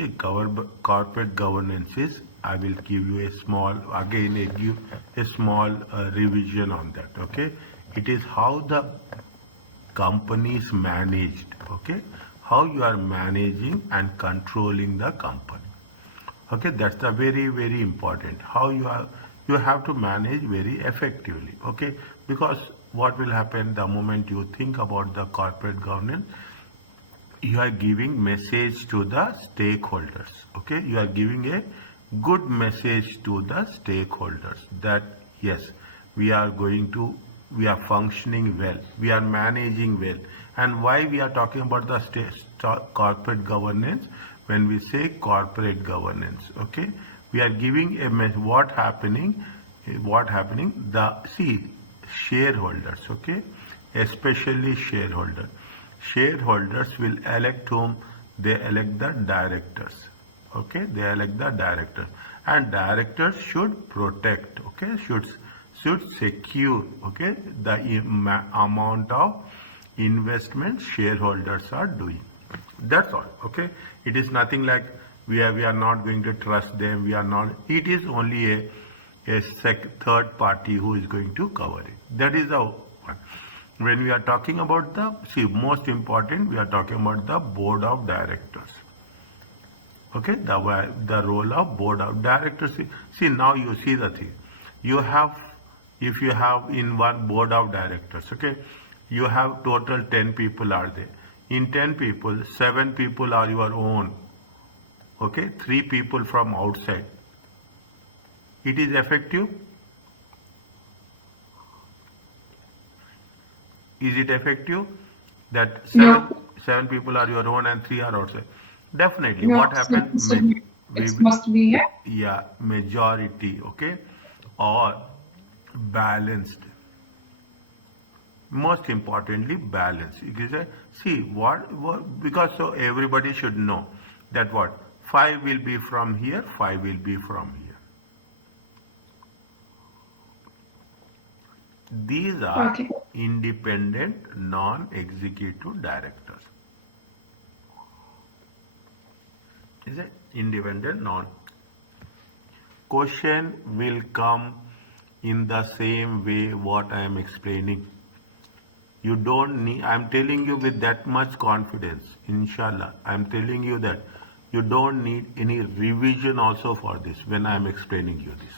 See, corporate governance is, I will give you a small, again, give a small revision on that, okay? It is how the company is managed, okay? How you are managing and controlling the company. Okay, that's the very important. How you have to manage very effectively. Okay, because what will happen the moment you think about the corporate governance, you are giving message to the stakeholders. Okay, you are giving a good message to the stakeholders that yes, we are functioning well, we are managing well. And why we are talking about the corporate governance? When we say corporate governance, okay, we are giving a message. What happening? The shareholders, okay, especially shareholders will elect whom? They elect the directors. Okay, they elect the directors, and directors should protect, okay, should secure, okay, the amount of investment shareholders are doing. That's all. Okay, it is nothing like we are not going to trust them. We are not. It is only a third party who is going to cover it. That is the one. When we are talking about most important, we are talking about the board of directors. Okay, the role of board of directors. See, now you see the thing. If you have in one board of directors, okay, you have total 10 people are there. In 10 people, 7 people are your own. Okay, 3 people from outside. It is effective? Is it effective? That seven people are your own and 3 are outside. Definitely. No, what happens? It must be majority, okay, or balanced. Most importantly, balance. See because so everybody should know that 5 will be from here, 5 will be from here. These are independent non-executive directors. Is it independent non? Question will come in the same way what I am explaining. You don't need, I am telling you with that much confidence, inshallah, I am telling you that you don't need any revision also for this when I am explaining you this.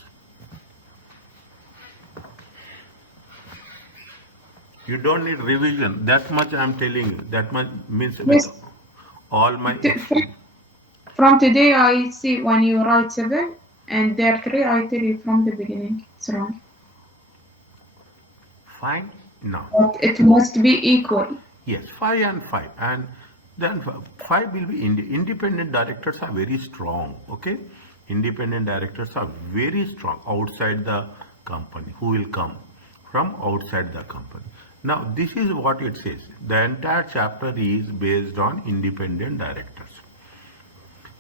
You don't need revision, that much I am telling you, that much means all my... From today I see when you write 7 and there 3, I tell you from the beginning, it's wrong. Fine. No. But it must be equal. Yes, 5 and 5. And then 5 will be independent directors are very strong. Okay. Independent directors are very strong outside the company. Who will come from outside the company? Now, this is what it says. The entire chapter is based on independent directors.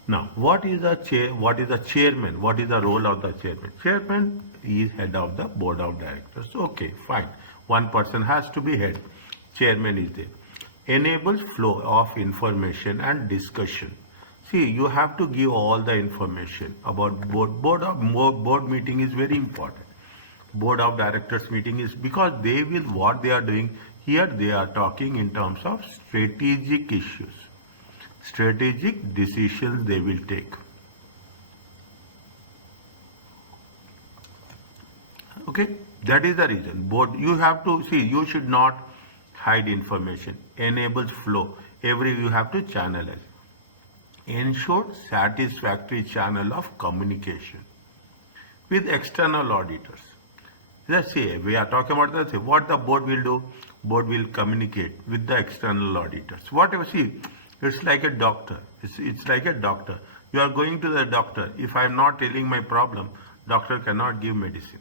Now, what is the chairman? What is the role of the chairman? Chairman is head of the board of directors. Okay, fine. One person has to be head. Chairman is there. Enables flow of information and discussion. See, you have to give all the information about board meeting is very important. Board of directors meeting is because they will what they are doing here. They are talking in terms of strategic issues. Strategic decisions they will take. Okay, that is the reason. Board, you have to see, you should not hide information. Enables flow. You have to channelize. Ensure satisfactory channel of communication with external auditors. Let's say we are talking about what the board will do. Board will communicate with the external auditors. Whatever, see, it's like a doctor. It's like a doctor. You are going to the doctor. If I am not telling my problem, doctor cannot give medicine.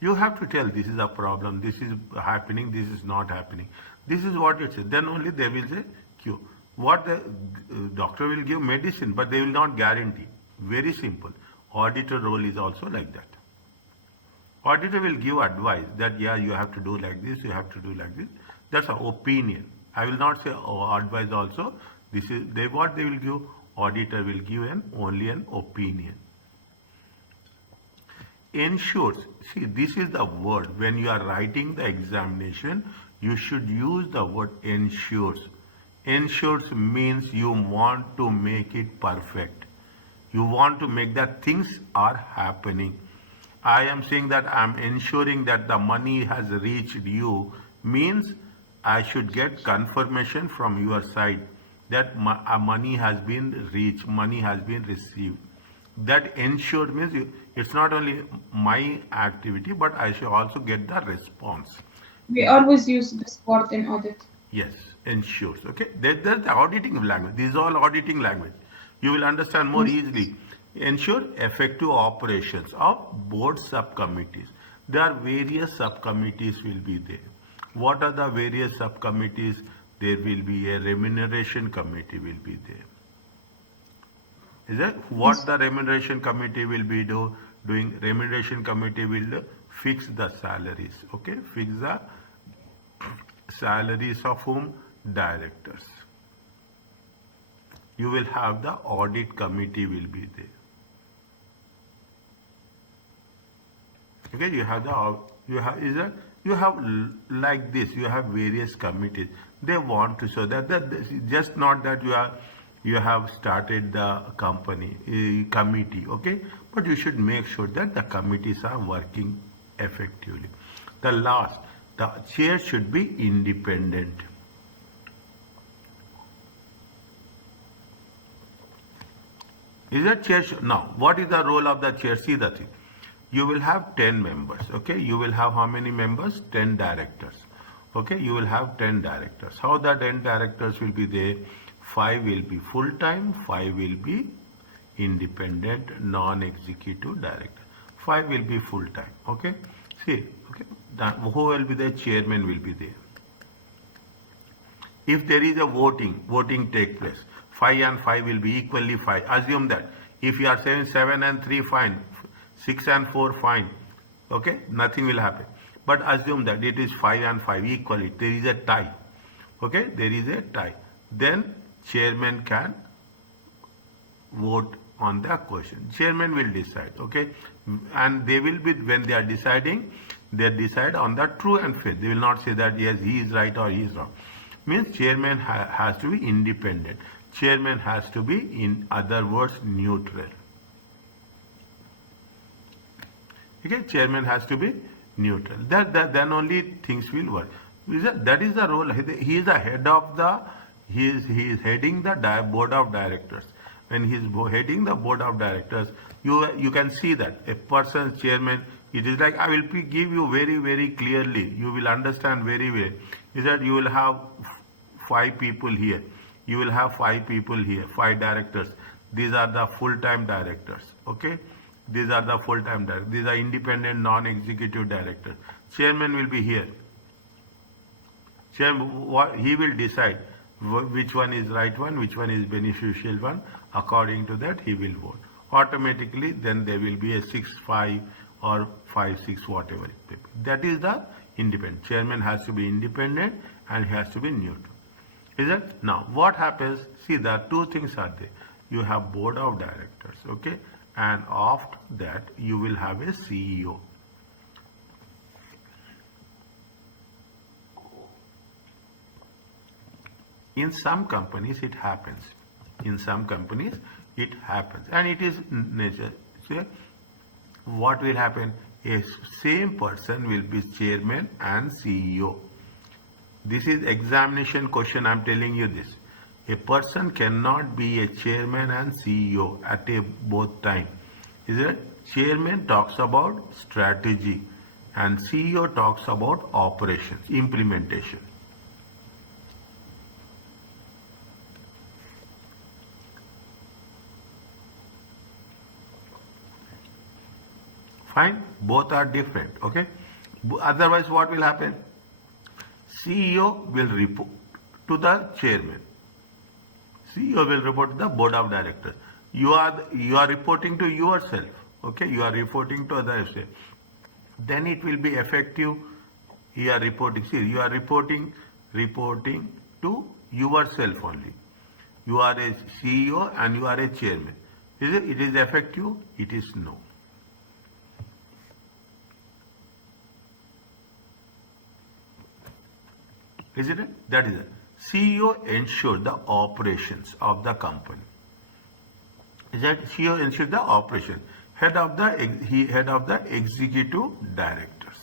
You have to tell this is a problem, this is happening, this is not happening. This is what it says. Then only they will say cure. What the doctor will give medicine, but they will not guarantee. Very simple. Auditor role is also like that. Auditor will give advice that yeah, you have to do like this, you have to do like this. That's an opinion. I will not say advice also. This is what they will give auditor will give only an opinion. Ensures, see, this is the word. When you are writing the examination, you should use the word ensures. Ensures means you want to make it perfect. You want to make that things are happening. I am saying that I am ensuring that the money has reached you means I should get confirmation from your side that money has been reached, money has been received. That ensure means it's not only my activity, but I should also get the response. We always use this word in audit. Yes, ensures. Okay, that's the auditing language. This is all auditing language. You will understand more Yes. easily. Ensure effective operations of board subcommittees. There are various subcommittees will be there. What are the various subcommittees? There will be a remuneration committee will be there. Is that what Yes. the remuneration committee will be doing? Remuneration committee will fix the salaries. Okay, fix the salaries of whom? Directors. You will have the audit committee will be there. Okay, you have like this. You have various committees. They want to show that just not that you have started the committee. Okay, but you should make sure that the committees are working effectively. The chair should be independent. Is that chair? Now, what is the role of the chair? See the thing. You will have 10 members. Okay, you will have how many members? 10 directors. Okay, you will have 10 directors. How the 10 directors will be there? 5 will be full time, 5 will be independent, non-executive director. 5 will be full time. Okay, see. Okay, who will be the chairman will be there. If there is a voting take place. 5 and 5 will be equally 5. Assume that if you are saying 7 and 3 fine, 6 and 4 fine, okay, nothing will happen. But assume that it is 5 and 5 equally. There is a tie. Okay, there is a tie. Then chairman can vote on the question. Chairman will decide. Okay, and they will be, when they are deciding, they decide on the true and fair. They will not say that yes, he is right or he is wrong. Means chairman has to be independent. Chairman has to be, in other words, neutral. Okay, chairman has to be neutral. Then only things will work. That is the role. He is the head of the. He is heading the board of directors. When he is heading the board of directors, you can see that a person's chairman. It is like I will give you very clearly. You will understand very well. Is that you will have 5 people here. You will have 5 people here, 5 directors. These are the full-time directors. Okay, these are the full-time directors. These are independent, non-executive directors. Chairman will be here. Chairman, he will decide which one is right one, which one is beneficial one. According to that, he will vote. Automatically, then there will be a 6-5 or 5-6, whatever it may be. That is the independent. Chairman has to be independent and he has to be neutral. Is it? Now, what happens? See, there are 2 things are there. You have board of directors, okay? And after that, you will have a CEO. In some companies, it happens. In some companies, it happens. And it is nature. So, what will happen? A same person will be chairman and CEO. This is examination question. I am telling you this. A person cannot be a chairman and CEO at both time. Is it? Chairman talks about strategy and CEO talks about operations, implementation. Fine, both are different. Okay. Otherwise, what will happen? CEO will report to the chairman. CEO will report to the board of directors. You are reporting to yourself. Okay, you are reporting to others. Then it will be effective. You are reporting. See, you are reporting to yourself only. You are a CEO and you are a chairman. Is it? It is effective? It is no. Isn't it? That is it. CEO ensures the operations of the company. Is that CEO ensures the operation? Head of the executive directors.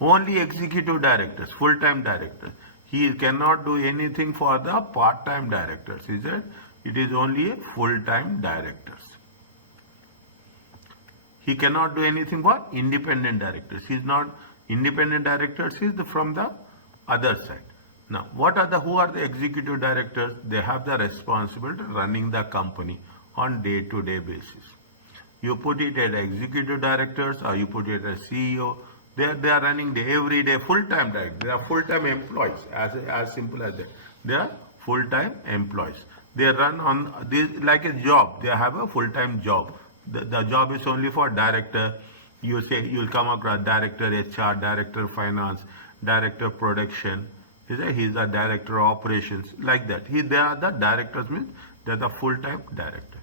Only executive directors, full-time directors. He cannot do anything for the part-time directors. Is it? It is only a full-time directors. He cannot do anything for independent directors. He is not independent directors. He is from the other side. Now, who are the executive directors? They have the responsibility of running the company on day-to-day basis. You put it as executive directors or you put it as CEO. They are running every day full-time directors. They are full-time employees. As simple as that. They are full-time employees. They run on this like a job. They have a full-time job. The job is only for director. You say you'll come across director HR, director finance, director production. He's the director of operations, like that. They are the directors, means they're the full-time director.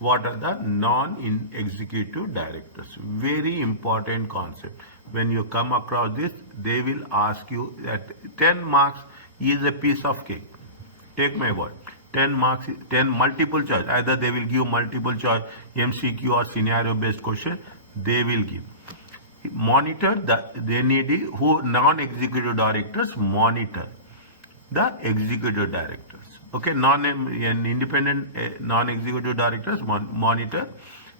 What are the non-executive directors? Very important concept. When you come across this, they will ask you that 10 marks is a piece of cake. Take my word. 10 marks, 10 multiple choice. Either they will give multiple choice, MCQ or scenario based question. They will give. Monitor they need who non-executive directors monitor the executive directors. Okay, independent non-executive directors monitor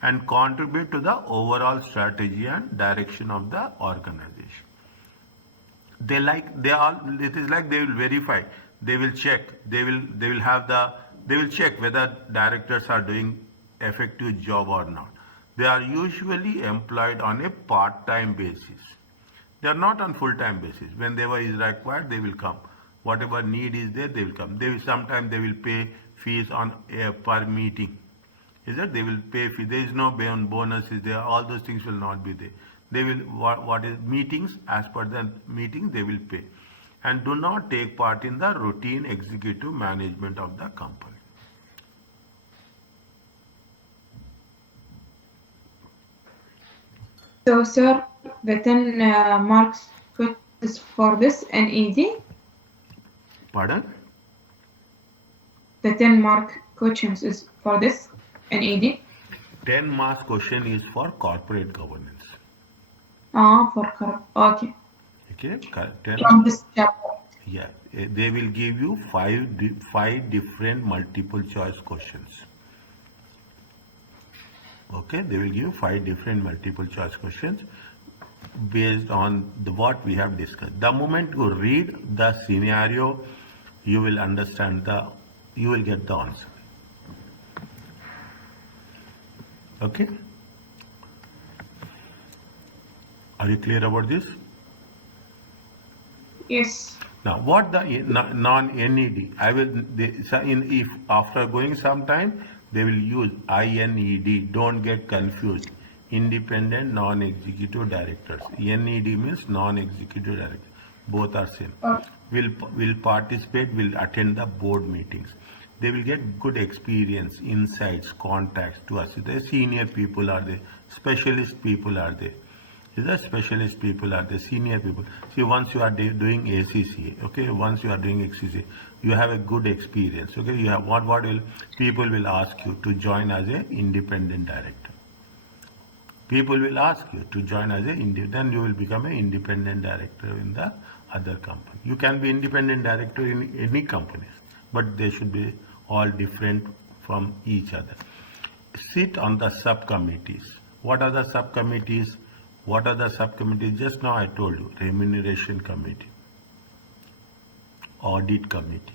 and contribute to the overall strategy and direction of the organization. It is like they will verify, they will check, they will check whether directors are doing effective job or not. They are usually employed on a part-time basis. They are not on full-time basis. Whenever is required, they will come. Whatever need is there, they will come. Sometimes they will pay fees on per meeting. Is that they will pay fee? There is no bonus. Is there? All those things will not be there. They will what is meetings, as per the meeting they will pay, and do not take part in the routine executive management of the company. So, sir, the 10 marks is for this NED? Pardon? The 10 mark questions is for this NED? 10 marks question is for corporate governance. Okay. Okay, 10. From this chapter. Yeah, they will give you five different multiple choice questions. Okay, they will give you 5 different multiple choice questions based on what we have discussed. The moment you read the scenario, you will understand you will get the answer. Okay? Are you clear about this? Yes. Now, what the non-NED? If after going some time, they will use INED. Don't get confused. Independent non-executive directors. NED means non-executive director. Both are same. Will participate. Will attend the board meetings. They will get good experience, insights, contacts to us. The senior people are there. Specialist people are there. The specialist people are the senior people. See, once you are doing ACCA, okay, once you are doing ACCA, you have a good experience, okay. You have people will ask you to join as an independent director. People will ask you to join as then you will become an independent director in the other company. You can be independent director in any companies, but they should be all different from each other. Sit on the subcommittees. What are the subcommittees? What are the subcommittees? Just now I told you, remuneration committee, audit committee.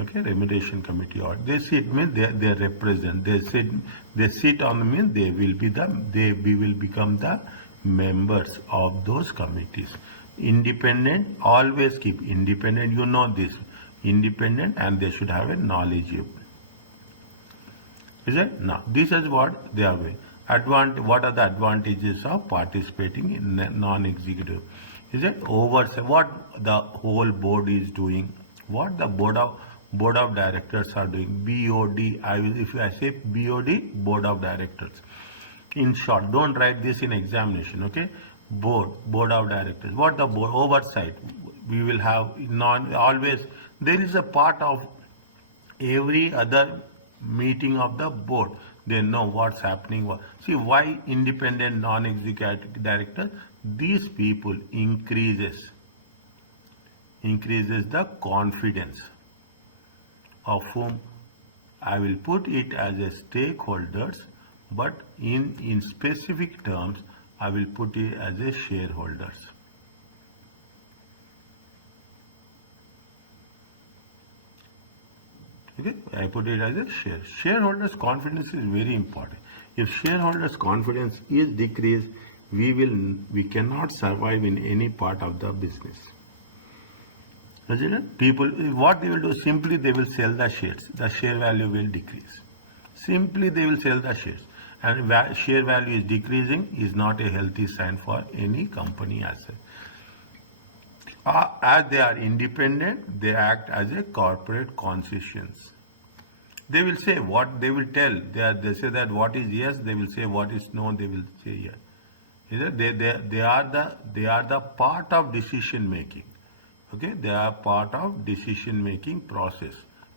Okay, remuneration committee, or they sit means they represent. They sit on means they will become the members of those committees. Independent, always keep independent. You know this, independent, and they should have a knowledgeable. Is it? Now, this is what they are doing. What are the advantages of participating in non-executive? Is it oversight? What the whole board is doing? What the board of directors are doing? BOD. If I say BOD, board of directors. In short, don't write this in examination. Okay, board of directors. What the board oversight? We will have non always. There is a part of every other meeting of the board. They know what's happening. See why independent non-executive director? These people increases the confidence of whom I will put it as a stakeholders, but in specific terms I will put it as a shareholders. Okay, I put it as a share. Shareholders' confidence is very important. If shareholders' confidence is decreased, we cannot survive in any part of the business. People, what they will do, simply they will sell the shares. The share value will decrease. Simply they will sell the shares. And share value is decreasing is not a healthy sign for any company as such. As they are independent, they act as a corporate conscience. They will say what they will tell. They say that what is yes, they will say what is no, they will say yes. They are the part of decision making. Okay, they are part of decision making process.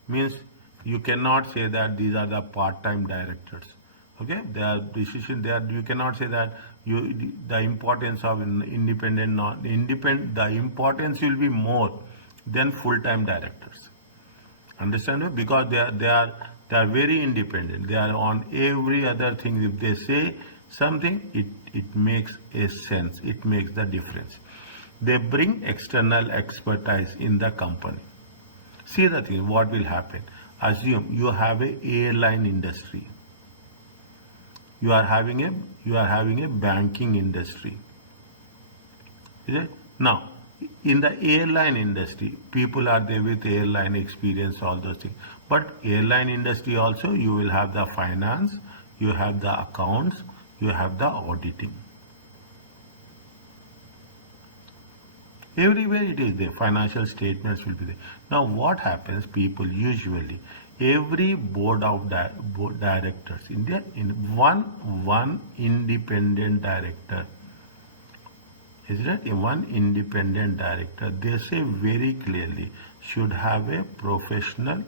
Means you cannot say that these are the part-time directors. Okay, they are decision. You cannot say that the importance of independent the importance will be more than full-time directors. Understand it? Because they are very independent. They are on every other thing. If they say something, it makes a sense. It makes the difference. They bring external expertise in the company. See the thing, what will happen? Assume you have a airline industry. You are having a banking industry. Is it? Now, in the airline industry, people are there with airline experience, all those things. But airline industry also, you will have the finance, you have the accounts, you have the auditing. Everywhere it is there. Financial statements will be there. Now, what happens? People usually, every board of directors in one independent director. Is that one independent director? They say very clearly should have a professional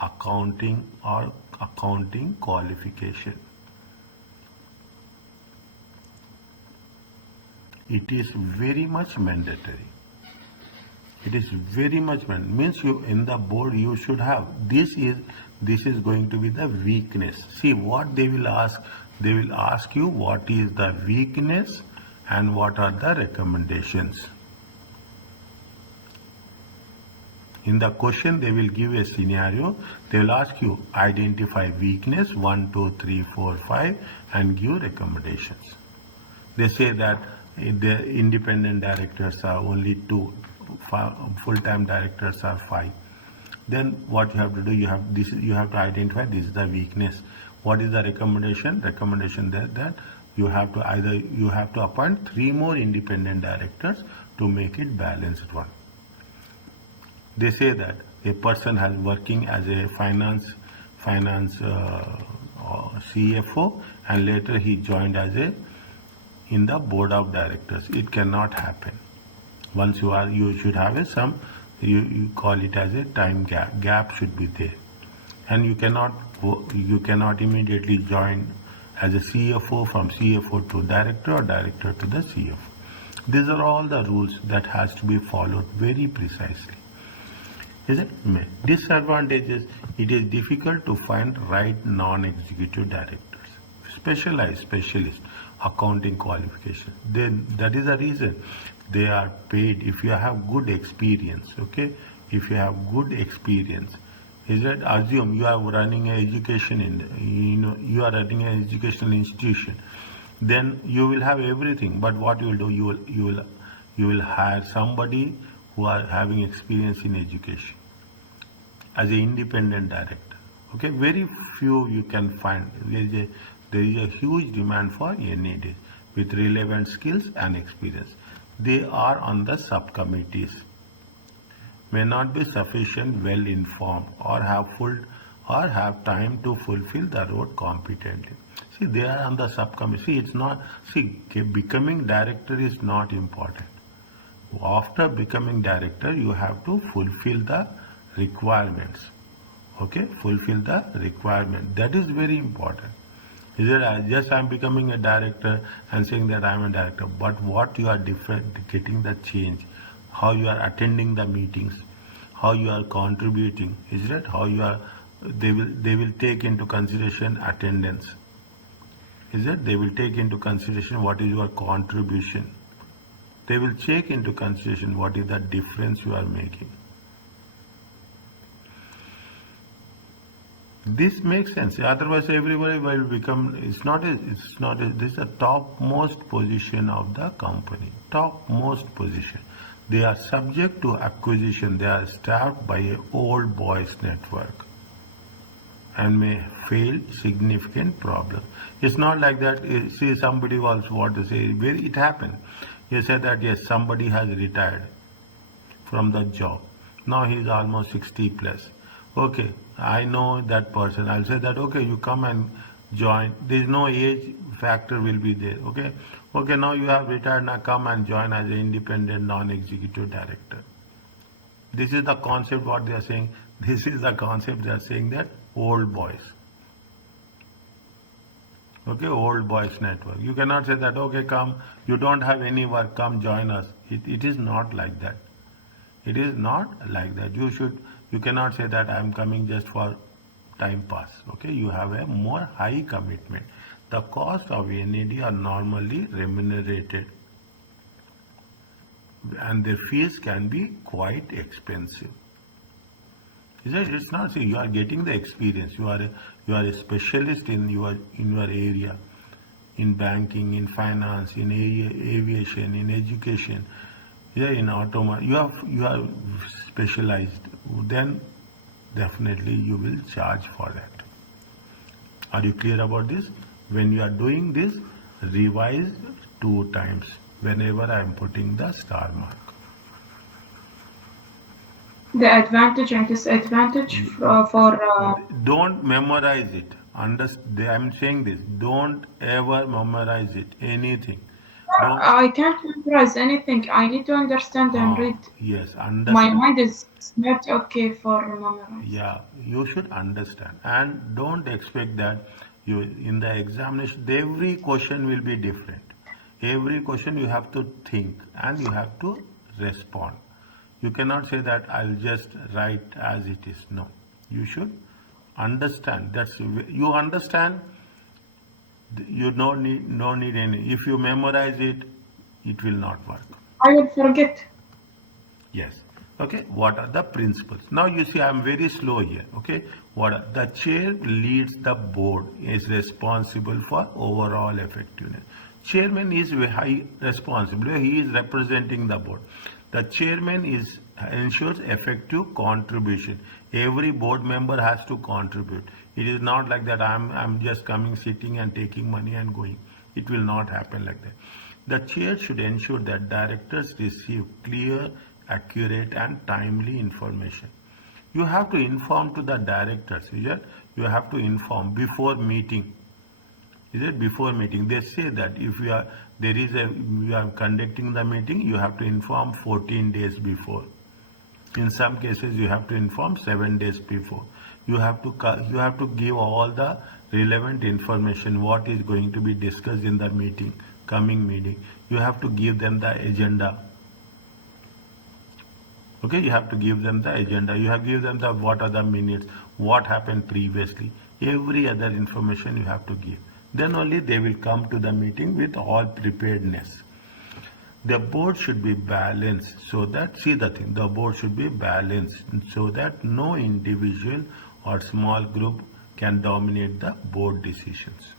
accounting or accounting qualification. It is very much mandatory. It is very much mandatory. Means you in the board you should have. This is going to be the weakness. See what they will ask. They will ask you what is the weakness and what are the recommendations. In the question they will give a scenario. They will ask you identify weakness 1, 2, 3, 4, 5 and give recommendations. They say that the independent directors are only 2, full-time directors are 5. Then what you have to do, you have to identify this is the weakness. What is the recommendation? Recommendation that you have to appoint 3 more independent directors to make it balanced one. They say that a person has working as a finance CFO and later he joined as in the board of directors. It cannot happen. Once you should have you call it as a time gap. Gap should be there, and you cannot immediately join as a CFO from CFO to director or director to the CFO. These are all the rules that has to be followed very precisely. Is it? Disadvantages: it is difficult to find right non-executive directors. Specialist accounting qualification. Then that is the reason they are paid. If you have good experience, okay, if you have good experience, is that assume you are running an education you are running an educational institution, then you will have everything. But what you will do, you will hire somebody who are having experience in education as an independent director. Okay, very few you can find. There is a huge demand for NED with relevant skills and experience. they are on the subcommittees, may not be sufficient well informed or have time to fulfill the role competently. See, they are on the subcommittee. See, it's not, see, becoming director is not important. After becoming director, you have to fulfill the requirements. Okay, fulfill the requirement. That is very important. Is it just I'm becoming a director and saying that I'm a director, but what you are different, getting the change, how you are attending the meetings, how you are contributing, is it? How you are, they will take into consideration attendance. Is it? They will take into consideration what is your contribution. They will take into consideration what is the difference you are making. This makes sense. Otherwise, everybody will become. This is the topmost position of the company. Topmost position. They are subject to acquisition. They are staffed by a old boys network, and may fail significant problem. It's not like that. See, somebody wants what to say. Where it happened. You said that yes, somebody has retired from the job. Now he is almost 60 plus. Okay, I know that person. I'll say that, okay, you come and join. There is no age factor will be there. Okay, okay, now you have retired. Now come and join as an independent non-executive director. This is the concept what they are saying. This is the concept they are saying, that old boys. Okay, old boys network. You cannot say that, okay, come, you don't have any work, come join us. It is not like that. It is not like that. You cannot say that I am coming just for time pass. Okay, you have a more high commitment. The cost of NAD are normally remunerated, and their fees can be quite expensive. It's not, see, you are getting the experience. You are a specialist in your area, in banking, in finance, in aviation, in education, in automotive. You are specialized. Then definitely you will charge for that. Are you clear about this? When you are doing this, revise 2 times whenever I am putting the star mark. The advantage and disadvantage for Don't memorize it. I'm saying this. Don't ever memorize it. Anything. Don't. I can't memorize anything. I need to understand and read. Yes, My understand. mind is not okay for memorizing. Yeah, you should understand, and don't expect that you in the examination every question will be different. Every question you have to think and you have to respond. You cannot say that I'll just write as it is. No, you should understand. You understand. You don't need any. If you memorize it, it will not work. I will forget. Yes. Okay. What are the principles? Now you see, I'm very slow here. Okay. The chair leads the board, is responsible for overall effectiveness. Chairman is high responsible. He is representing the board. The chairman ensures effective contribution. Every board member has to contribute. It is not like that I'm just coming, sitting and taking money and going. It will not happen like that. The chair should ensure that directors receive clear, accurate and timely information. You have to inform to the directors. You have to inform before meeting. Before meeting? They say that if you are conducting the meeting, you have to inform 14 days before. In some cases, you have to inform 7 days before. You have to give all the relevant information, what is going to be discussed in the meeting, coming meeting. You have to give them the agenda. Okay, you have to give them the agenda. You have to give them what are the minutes, what happened previously. Every other information you have to give. Then only they will come to the meeting with all preparedness. The board should be balanced so that, the board should be balanced so that no individual or small group can dominate the board decisions.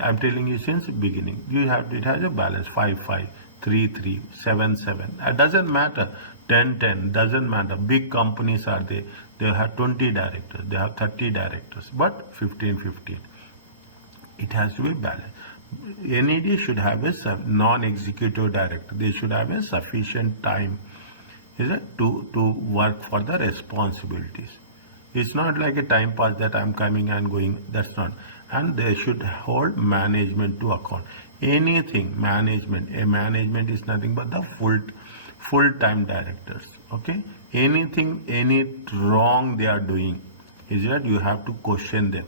I'm telling you since the beginning, it has a balance, 5-5, 3-3, 7-7. It doesn't matter, 10-10, doesn't matter. Big companies are there. They have 20 directors, they have 30 directors, but 15-15. It has to be balanced. NED should have a non-executive director. They should have a sufficient time, is it, to work for the responsibilities. It's not like a time pass that I'm coming and going. That's not. And they should hold management to account. Anything management. A management is nothing but the full-time directors. Okay. Anything, any wrong they are doing, is that you have to question them.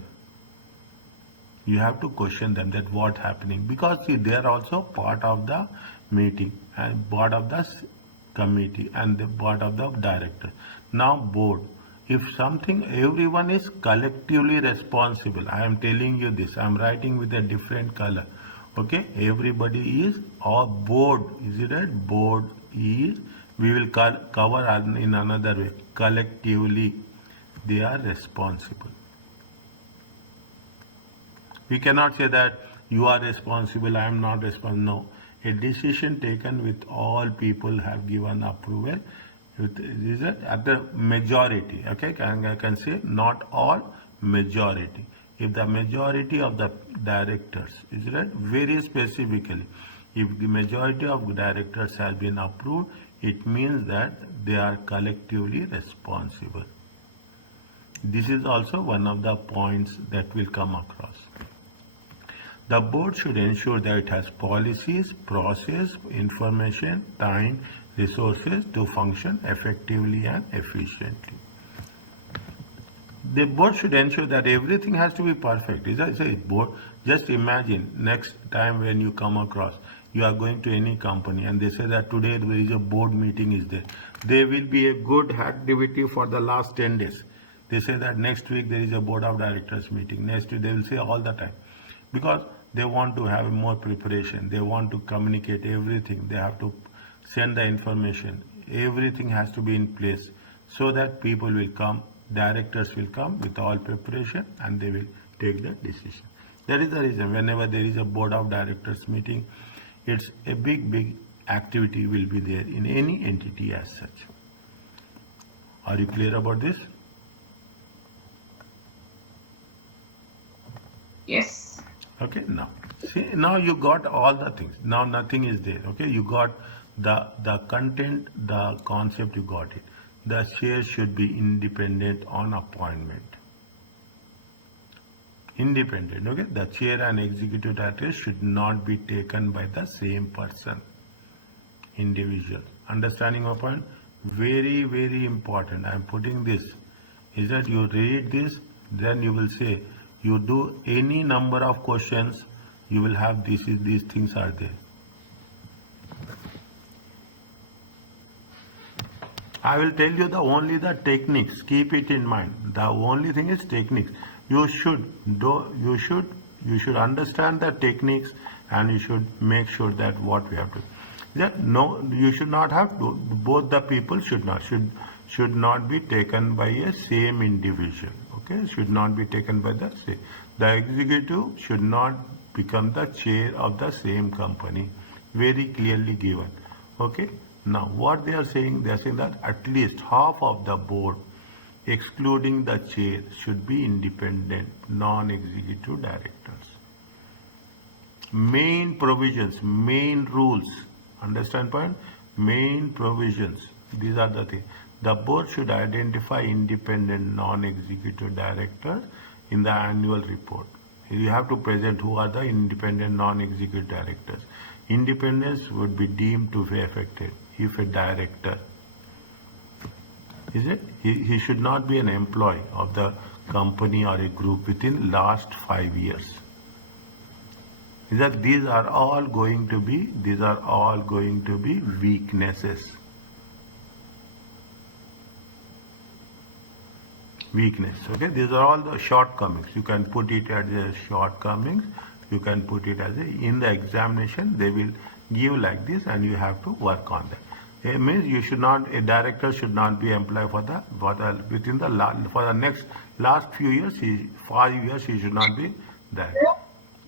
You have to question them that what happening, because see, they are also part of the meeting and part of the committee and the part of the director. Now board, if something, everyone is collectively responsible. I am telling you this, I am writing with a different color. Okay, everybody is, or board, is it right? Board is, we will cover in another way. Collectively, they are responsible. We cannot say that you are responsible, I am not responsible. No. A decision taken with all people have given approval. Is it at the majority? Okay, I can say not all, majority. If the majority of the directors, is it very specifically, if the majority of directors has been approved, it means that they are collectively responsible. This is also one of the points that will come across. The board should ensure that it has policies, process, information, time, resources to function effectively and efficiently. The board should ensure that everything has to be perfect. Is that say board? Just imagine next time when you come across, you are going to any company and they say that today there is a board meeting is there. There will be a good activity for the last 10 days. They say that next week there is a board of directors meeting. Next week they will say all the time. Because they want to have more preparation. They want to communicate everything. They have to send the information. Everything has to be in place so that people will come, directors will come with all preparation and they will take the decision. That is the reason whenever there is a board of directors meeting, it's a big activity will be there in any entity as such. Are you clear about this? Yes. Okay, now see, now you got all the things. Now nothing is there. Okay, you got the content, the concept, you got it. The chair should be independent on appointment. Independent. Okay, the chair and executive director should not be taken by the same person. Individual. Understanding my point? Very important. I am putting this. Is that you read this, then you will say. You do any number of questions, you will have these things are there. I will tell you only the techniques. Keep it in mind. The only thing is techniques. You should understand the techniques and you should make sure that what we have to. No, you should not have to. Both the people should not be taken by a same individual. Okay, should not be taken by the same. The executive should not become the chair of the same company. Very clearly given. Okay. Now what they are saying that at least half of the board, excluding the chair, should be independent, non-executive directors. Main provisions, main rules. Understand point? Main provisions. These are the things. The board should identify independent non-executive directors in the annual report. You have to present who are the independent non-executive directors. Independence would be deemed to be affected if a director, is it? He should not be an employee of the company or a group within last 5 years. Is that these are all going to be weaknesses. Weakness. Okay, these are all the shortcomings. You can put it as a shortcomings. You can put it as in the examination they will give like this, and you have to work on that. It means you should not, a director should not be employed for the next last few years. 5 years he should not be there.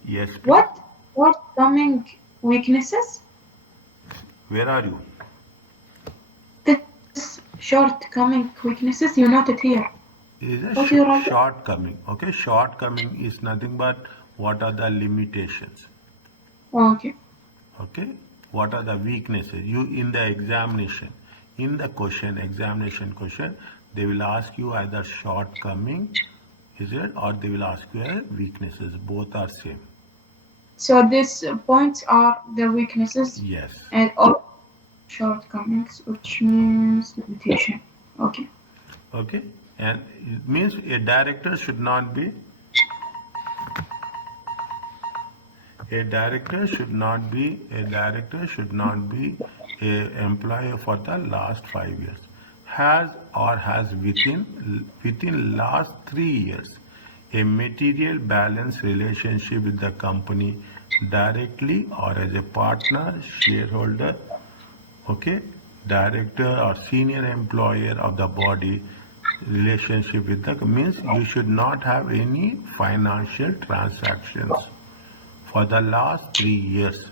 Yes. Please. What coming weaknesses? Where are you? This shortcoming weaknesses you noted here. Is a shortcoming. Okay, shortcoming is nothing but what are the limitations. Okay. Okay, what are the weaknesses? You in the examination, in the question, examination question, they will ask you either shortcoming, is it, or they will ask you weaknesses. Both are same. So these points are the weaknesses Yes. and all shortcomings, which means limitation. Okay. Okay, and it means a director should not be a director should not be a employee for the last 5 years. Has or has within last 3 years a material balance relationship with the company directly or as a partner, shareholder, okay, director or senior employer of the body relationship with the means you should not have any financial transactions for the last 3 years.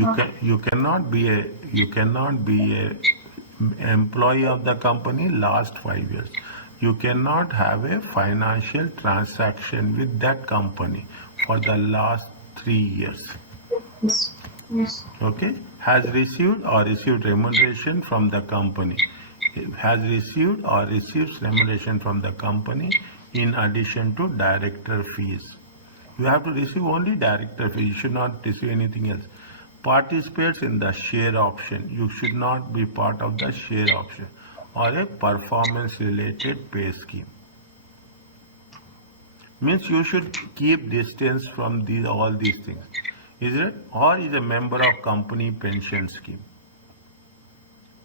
Okay. You cannot be a employee of the company last 5 years. You cannot have a financial transaction with that company for the last 3 years. Yes. Yes. Okay, has received remuneration from the company, has received or receives remuneration from the company in addition to director fees. You have to receive only director fee. You should not receive anything else. Participates in the share option. You should not be part of the share option or a performance related pay scheme. Means you should keep distance from all these things. Is it? Or is a member of company pension scheme.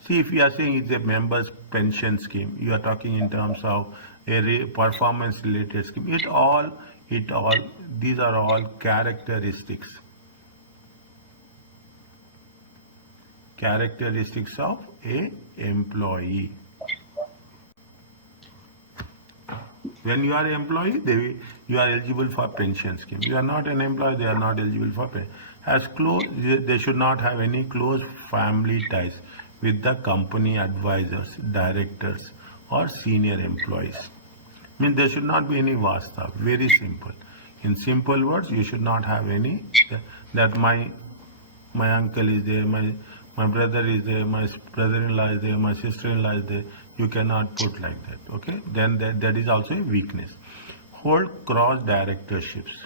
See, if you are saying it's a member's pension scheme, you are talking in terms of a performance related scheme. These are all characteristics of a employee. When you are an employee, you are eligible for pension scheme. You are not an employee, they are not eligible for pension. They should not have any close family ties with the company advisors, directors, or senior employees. Means there should not be any vasta. Very simple. In simple words, you should not have any that my uncle is there, my brother is there, my brother-in-law is there, my sister-in-law is there. You cannot put like that. Okay, then that is also a weakness. Hold cross directorships,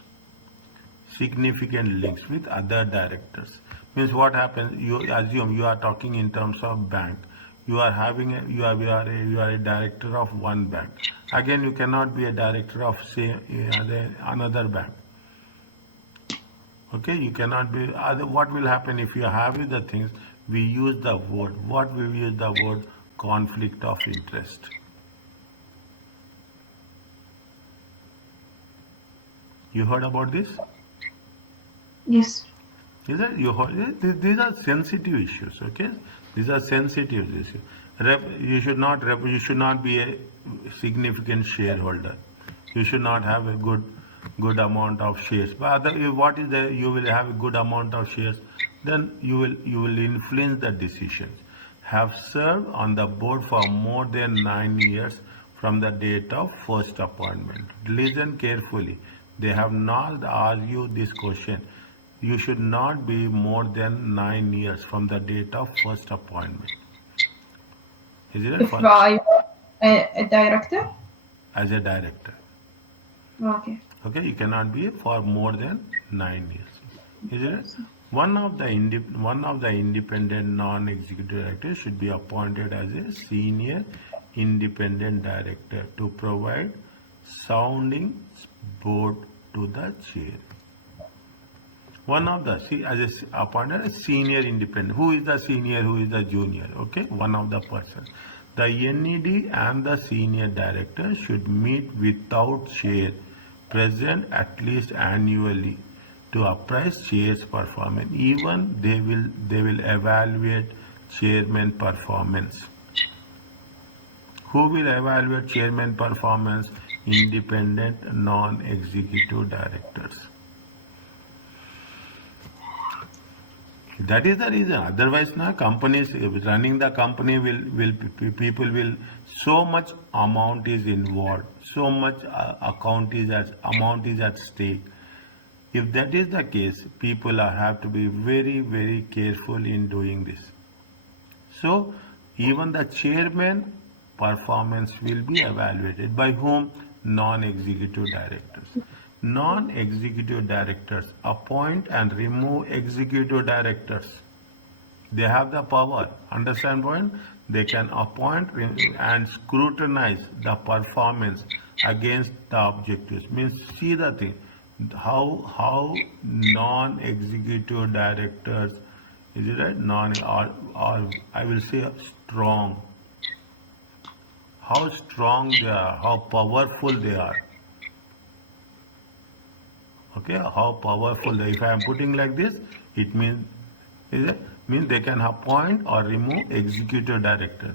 significant links with other directors. Means what happens, you assume you are talking in terms of bank, you are having you are a director of one bank. Again, you cannot be a director of say another bank. Okay, you cannot be what will happen if you have the things, we use the word, what we use the word, conflict of interest. You heard about this? Yes. These are sensitive issues. Okay, these are sensitive issues. You should not be a significant shareholder. You should not have a good amount of shares. But what is the you will have a good amount of shares, then you will influence the decisions. Have served on the board for more than 9 years from the date of first appointment. Listen carefully. They have not asked you this question. You should not be more than 9 years from the date of first appointment. Is it If for I a director. as a director? Okay. Okay, you cannot be for more than 9 years. Is it? One of the independent non-executive directors should be appointed as a senior independent director to provide sounding board to the chair. One of the appointed a senior independent. Who is the senior? Who is the junior? Okay, one of the person. The NED and the senior director should meet without chair, present at least annually to appraise chair's performance. Even they will evaluate chairman performance. Who will evaluate chairman performance? Independent non-executive directors. That is the reason. Otherwise, now companies running the company will people will so much amount is involved, so much amount is at stake. If that is the case, people have to be very, very careful in doing this. So, even the chairman performance will be evaluated by whom? Non-executive directors. Non-executive directors appoint and remove executive directors. They have the power. Understand point? They can appoint and scrutinize the performance against the objectives. Means see the thing. How non-executive directors, is it right? Or I will say strong. How strong they are, how powerful they are. Okay, how powerful they. If I am putting like this, it means means they can appoint or remove executive director.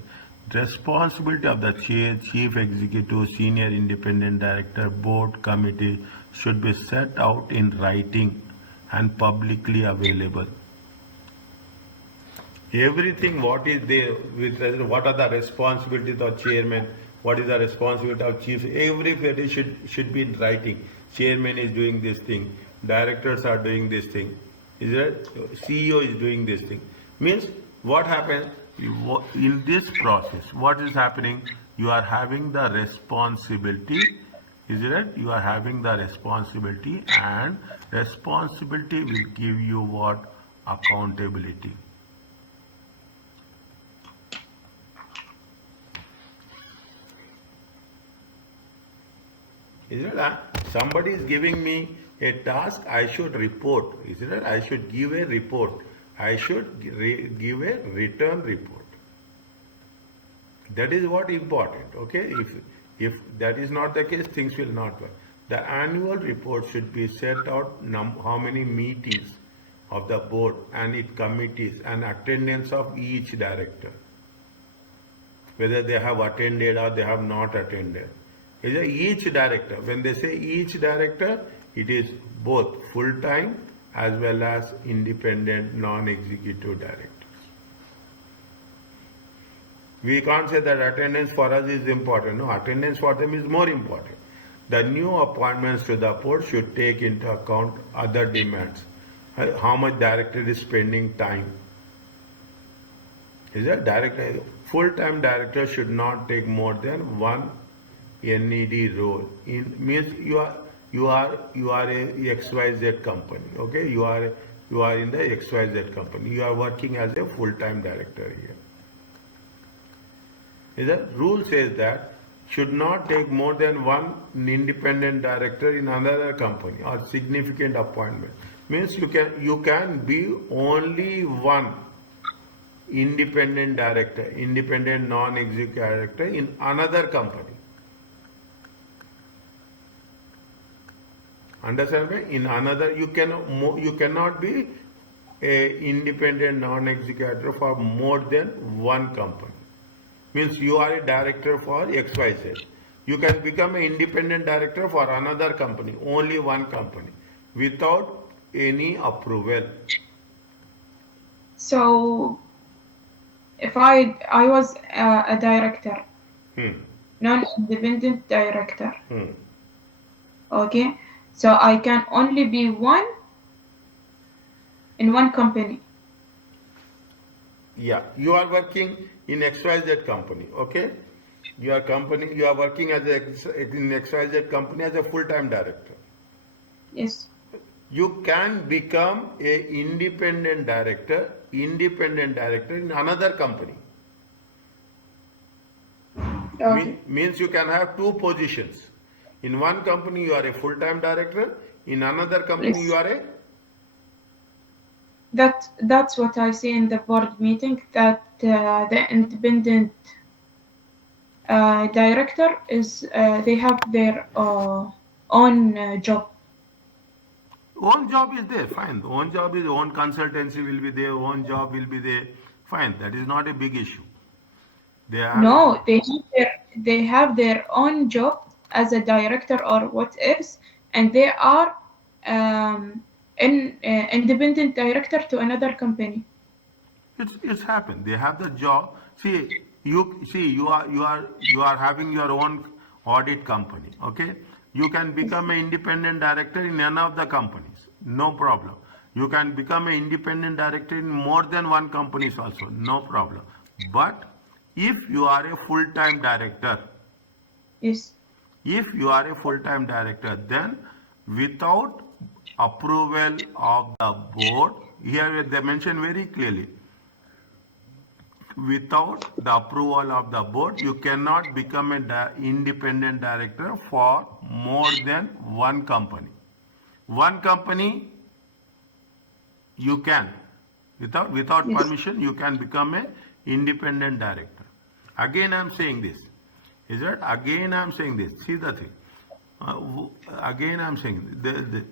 Responsibility of the chair, chief executive, senior independent director, board committee should be set out in writing and publicly available. Everything what is there with what are the responsibilities of chairman, what is the responsibility of chief, everybody should be in writing. Chairman is doing this thing, directors are doing this thing, is it? CEO is doing this thing. Means what happens in this process? What is happening? You are having the responsibility, is it right? You are having the responsibility, and responsibility will give you what? Accountability. Is it? Somebody is giving me a task, I should report. Is it? I should give a report. I should give a return report. That is what important. Okay. If that is not the case, things will not work. The annual report should be set out how many meetings of the board and its committees and attendance of each director, whether they have attended or they have not attended. Each director, when they say each director, it is both full-time as well as independent non-executive directors. We can't say that attendance for us is important. No, attendance for them is more important. The new appointments to the board should take into account other demands. How much director is spending time. Is that director? Full-time director should not take more than one NED role. Means you are a XYZ company. Okay, you are in the XYZ company. You are working as a full-time director here. The rule says that should not take more than one independent director in another company or significant appointment. Means you can be only one independent director, independent non-executive director in another company. Understand me? In another, you cannot be a independent non-executive for more than one company. Means you are a director for XYZ. You can become an independent director for another company, only one company, without any approval. So, if I was a director, non-independent director, okay, so I can only be one in one company. Yeah, you are working in XYZ company, okay? You are working as in XYZ company as a full-time director. Yes. You can become a independent director in another company. Okay. Means you can have two positions. In one company you are a full-time director, in another company Yes. you are a... That's what I say in the board meeting, that the independent director is they have their own job. Own job is there, fine. Own job is own consultancy will be there, own job will be there, fine. That is not a big issue. No, they have their own job as a director or what else, and they are an independent director to another company. It's happened. They have the job. You are having your own audit company. Okay, you can become an independent director in any of the companies. no problem. You can become an independent director in more than one companies also, no problem. But if you are a full-time director, Yes. if you are a full-time director, then without approval of the board, here they mention very clearly, without the approval of the board, you cannot become an independent director for more than one company. One company you can, without Yes. permission, you can become a independent director. Again, I am saying this. Is it? Again, I am saying this. See the thing. Again, I am saying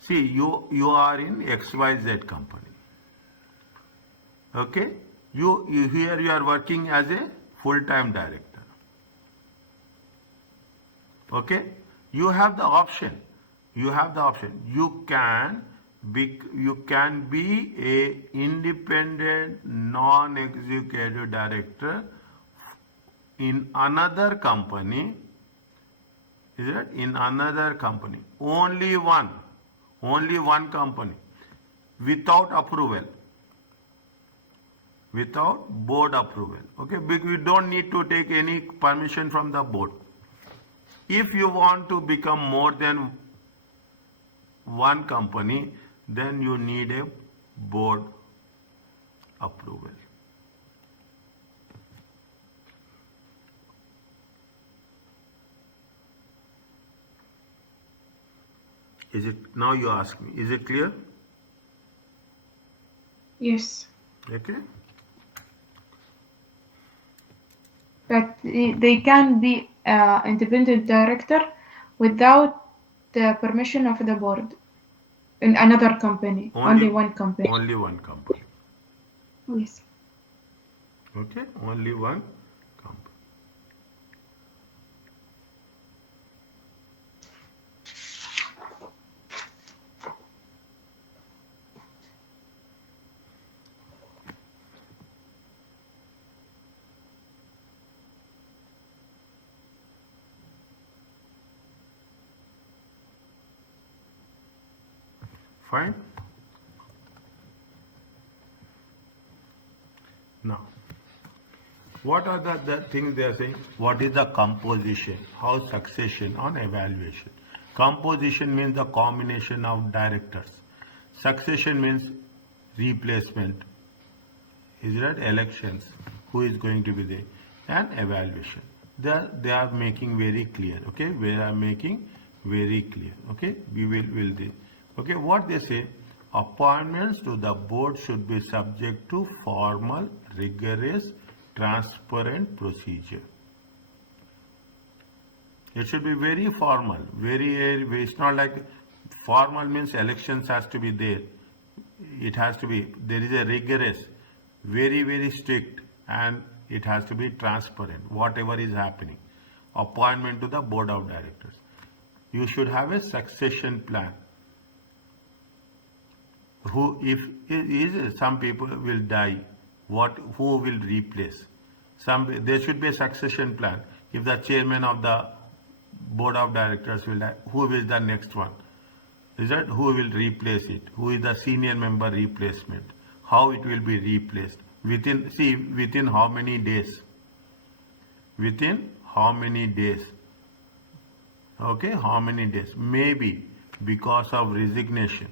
see, you are in XYZ company. Okay, you here you are working as a full-time director. Okay, you have the option. You have the option. You can be a independent non-executive director in another company. Is it? In another company, only one company, without approval, without board approval. Okay, we don't need to take any permission from the board. If you want to become more than one company, then you need a board approval. Is it, now you ask me, is it clear? Yes. Okay. But they can be independent director without the permission of the board in another company, only one company. Only one company. Yes. Okay, only one company. Fine. Now, what are the things they are saying? What is the composition? How succession on evaluation? Composition means the combination of directors. Succession means replacement. Is that elections? Who is going to be there? And evaluation. They are making very clear. Okay, we are making very clear. Okay, we will do. Okay, what they say? Appointments to the board should be subject to formal, rigorous, transparent procedure. It should be very formal, it's not like formal means elections has to be there. It has to be, there is a rigorous, very strict, and it has to be transparent, whatever is happening. Appointment to the board of directors. You should have a succession plan. Some people will die, who will replace? There should be a succession plan. If the chairman of the board of directors will die, who is the next one? Is that who will replace it? Who is the senior member replacement? How it will be replaced? Within how many days? Within how many days? Okay, how many days? Maybe because of resignation.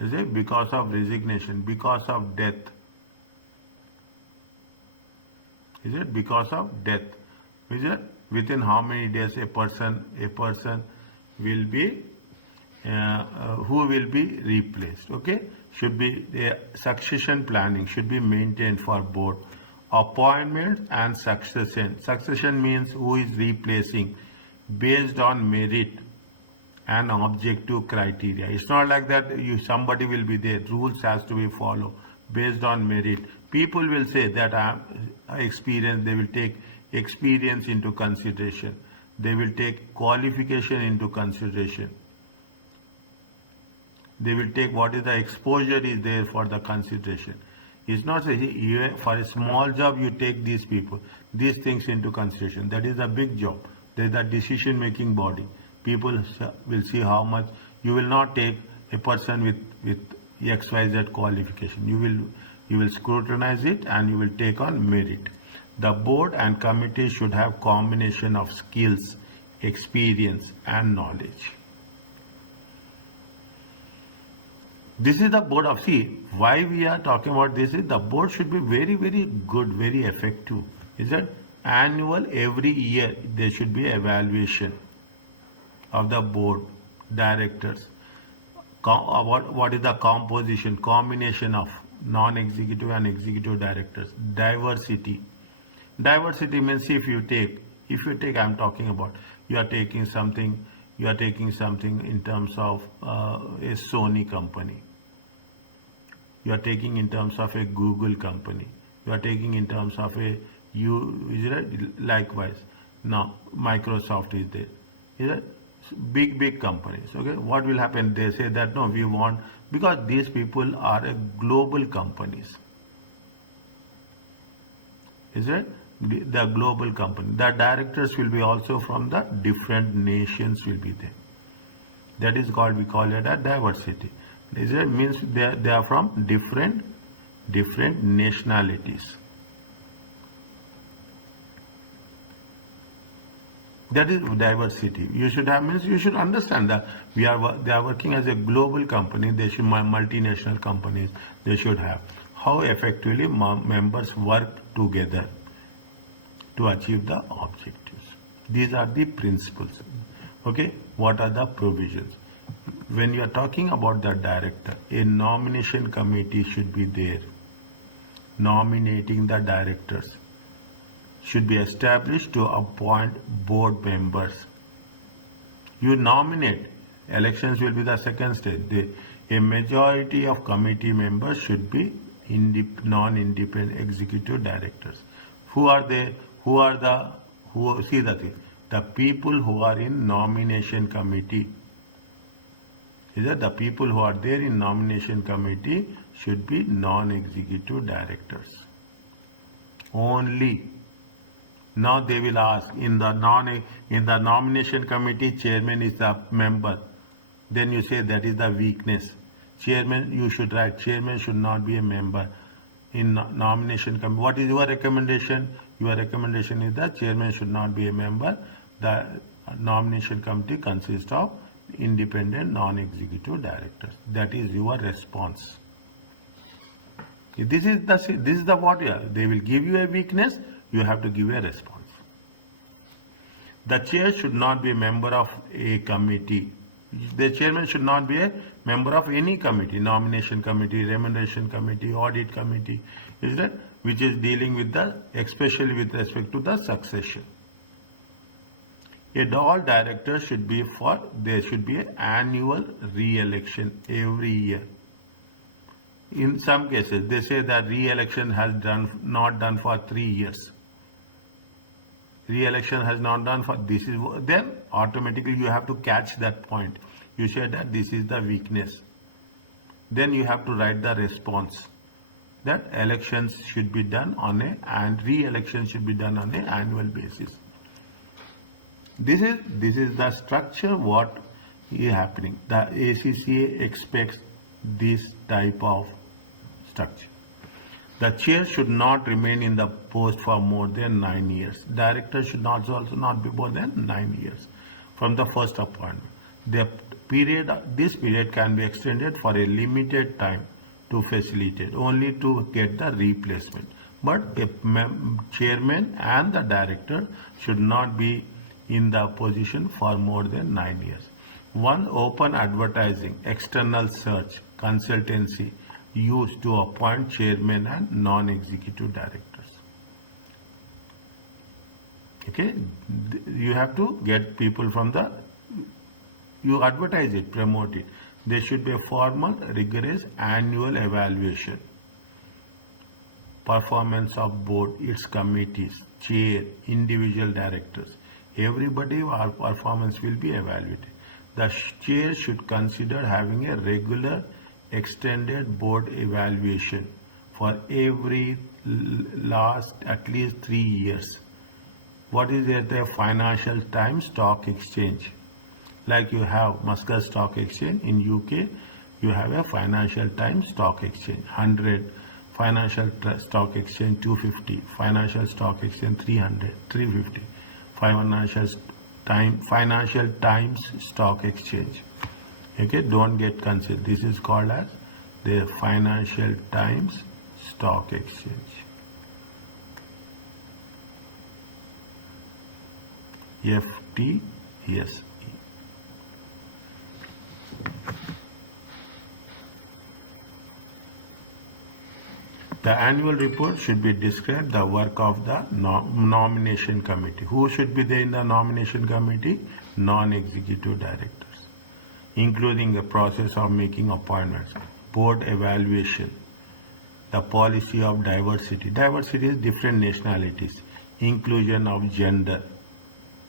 Is it because of resignation? Because of death? Is it because of death? Is it within how many days a person will be who will be replaced? Okay, should be succession planning should be maintained for board. Appointment and succession. Succession means who is replacing based on merit and objective criteria. It's not like that somebody will be there. Rules has to be followed based on merit. People will say that I experience. They will take experience into consideration. They will take qualification into consideration. They will take what is the exposure is there for the consideration. It's not for a small job you take these people, these things into consideration. That is a big job. There is a decision making body. People will see how much You will not take a person with XYZ qualification. You will scrutinize it and you will take on merit. The board and committee should have combination of skills, experience and knowledge. This is the board of, see, why we are talking about this is the board should be very, very good, very effective. Is that annual, every year there should be evaluation of the board, directors. What is the composition, combination of non-executive and executive directors, diversity. Diversity means if you take, I'm talking about, you are taking something in terms of a Sony company. You are taking in terms of a Google company. You are taking in terms of likewise. Now Microsoft is there. Is that big companies? Okay, what will happen? They say that no, we want, because these people are a global companies. Is it? The global company. The directors will be also from the different nations will be there. That is called, we call it a diversity. Is it? Means they are from different nationalities. That is diversity. You should have, means you should understand that they are working as a global company. They should, multinational companies, they should have how effectively members work together to achieve the objectives. These are the principles. Okay, what are the provisions? When you are talking about the director, a nomination committee should be there. Nominating the directors should be established to appoint board members. You nominate, elections will be the second stage. A majority of committee members should be non-independent executive directors. Who are they? See the thing. The people who are in nomination committee. Is that the people who are there in nomination committee should be non-executive directors. Only. Now they will ask, in the nomination committee, chairman is the member. Then you say that is the weakness. Chairman, you should write, chairman should not be a member in nomination committee. What is your recommendation? Your recommendation is that chairman should not be a member. The nomination committee consists of independent non-executive directors. That is your response. This is the what they will give you a weakness. You have to give a response. The chair should not be a member of a committee. The chairman should not be a member of any committee, nomination committee, remuneration committee, audit committee, is that, which is dealing with especially with respect to the succession. All directors should be there should be an annual re-election every year. In some cases, they say that re-election has not done for 3 years. Re-election has not done for this is, then automatically you have to catch that point. You say that this is the weakness. Then you have to write the response that elections should be done and re-election should be done on an annual basis. This is the structure what is happening. The ACCA expects this type of structure. The chair should not remain in the post for more than 9 years. Director should also not be more than 9 years from the first appointment. This period can be extended for a limited time to facilitate, only to get the replacement. But a chairman and the director should not be in the position for more than 9 years. One, open advertising, external search, consultancy used to appoint chairman and non-executive directors. Okay, you have to get people from you advertise it, promote it. There should be a formal, rigorous annual evaluation. Performance of board, its committees, chair, individual directors. Everybody, our performance will be evaluated. The chair should consider having a regular extended board evaluation for every last at least 3 years. What is the Financial Times Stock Exchange? Like you have Muscat Stock Exchange in UK, you have a Financial Times Stock Exchange, 100, Stock Exchange 250, Financial Stock Exchange 300, 350, Financial Times Stock Exchange. Okay, don't get confused. This is called as the Financial Times Stock Exchange. FTSE. The annual report should be described the work of the nomination committee. Who should be there in the nomination committee? Non-executive directors, including the process of making appointments, board evaluation, the policy of diversity. Diversity is different nationalities, inclusion of gender.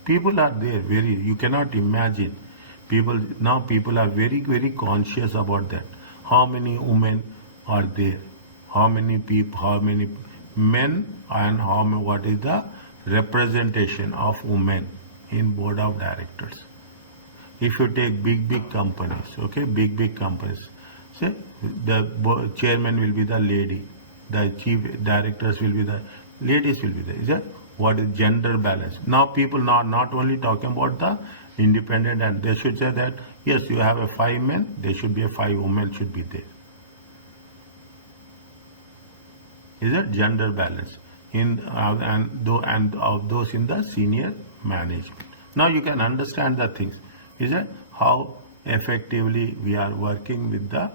People are there, you cannot imagine. People are very conscious about that. How many women are there? How many people, how many men, and what is the representation of women in board of directors? If you take big companies, okay, big companies, say the chairman will be the lady, the chief directors will be the ladies will be there. Is that what is gender balance? Now people not only talking about the independent, and they should say that yes, you have a 5 men, there should be a 5 women should be there. Is that gender balance in and of those in the senior management? Now you can understand the things. Is that how effectively we are working with the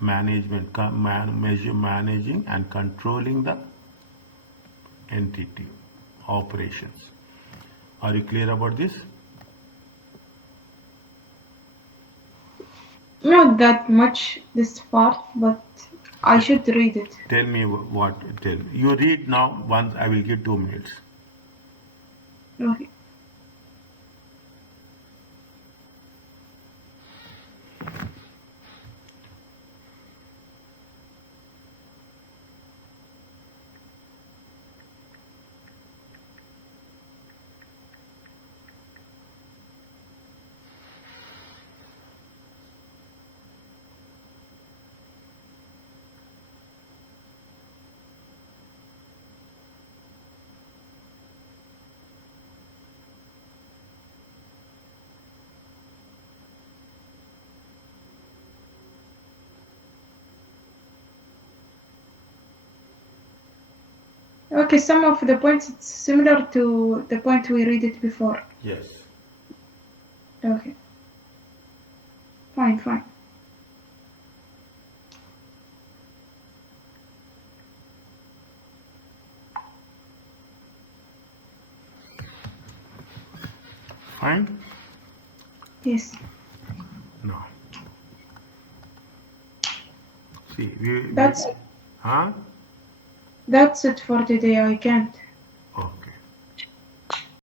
management, managing and controlling the entity operations. Are you clear about this? Not that much this part, but I should read it. Tell me what. Tell me. You read now. Once I will give 2 minutes. Okay. Okay, some of the points it's similar to the point we read it before. Yes. Okay. Fine. Fine? Yes. No. See, That's it. Huh? That's it for today. I can't.